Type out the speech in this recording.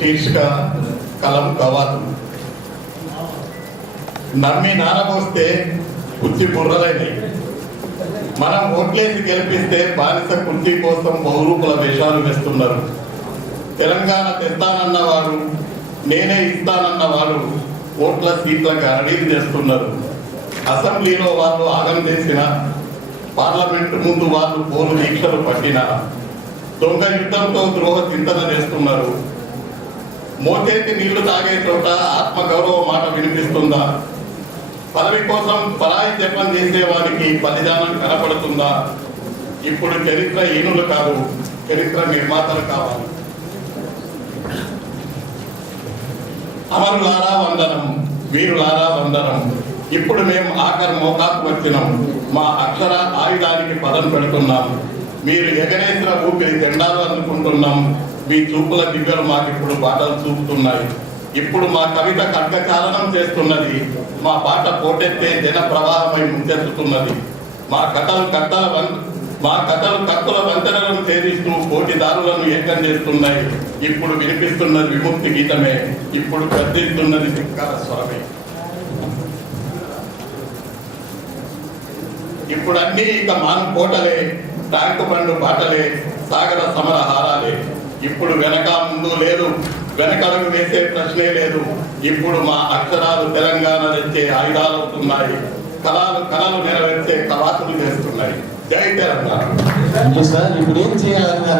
శీర్షిక కలం కవాతు. నమ్మి నానబోస్తే కుర్చీ బుర్రలైనవి. మనం ఓట్లేసి గెలిపిస్తే బానిస కుర్చీ కోసం బహురూపుల వేషాలు వేస్తున్నారు. తెలంగాణ తెస్తానన్నవారు, నేనే ఇస్తానన్నవారు ఓట్ల సీట్ల గరడీలు చేస్తున్నారు. అసెంబ్లీలో వాళ్ళు ఆగం చేసిన, పార్లమెంటు ముందు వాళ్ళు పోరు దీక్షలు పట్టిన, దొంగ యుద్ధంతో ద్రోహ చింతన చేస్తున్నారు. మోచేతి నీళ్లు తాగే చోట ఆత్మగౌరవ మాట వినిపిస్తుందా? పదవి కోసం పరాయి జపం చేసేవారికి బలిదానం కనపడుతుందా? ఇప్పుడు చరిత్ర ఈనులు కాదు, చరిత్ర నిర్మాతలు కావాలి. అమరులారా వందనం, వీరులారా వందనం. ఇప్పుడు మేము ఆఖరి మోకాకు వచ్చినాం. మా అక్షర ఆయుధానికి పదం పెడుతున్నాం. మీరు ఎగరేసిన ఊపిరి జెండాలు అందుకుంటున్నాం. మీ చూపుల దివ్యలు మాకిప్పుడు బాటలు చూపుతున్నాయి. ఇప్పుడు మా కవిత ఖడ్గచాలనం చేస్తున్నది. మా పాట పోటెత్తే జన ప్రవాహమై ముంచెత్తుతున్నది. మా కథలు కత్తుల వంతెనలను ఛేదిస్తూ పోటీదారులను ఏకం చేస్తున్నాయి. ఇప్పుడు వినిపిస్తున్నది విముక్తి గీతమే. ఇప్పుడు గర్జిస్తున్నది ధిక్కార స్వరమే. ఇప్పుడు అన్ని ఇక మాను కోటలే, ట్యాంకు బండు బాటలే, సాగర సమర హారాలే. ఇప్పుడు వెనక ముందు లేదు, వెనకడుగు వేసే ప్రశ్నే లేదు. ఇప్పుడు మా అక్షరాలు తెలంగాణ తెచ్చే ఆయుధాలవుతున్నాయి. కళలు నెరవేర్చే కవాతులు చేస్తున్నాయి. జై తెలంగాణ. ఇప్పుడు ఏం చేయాలి?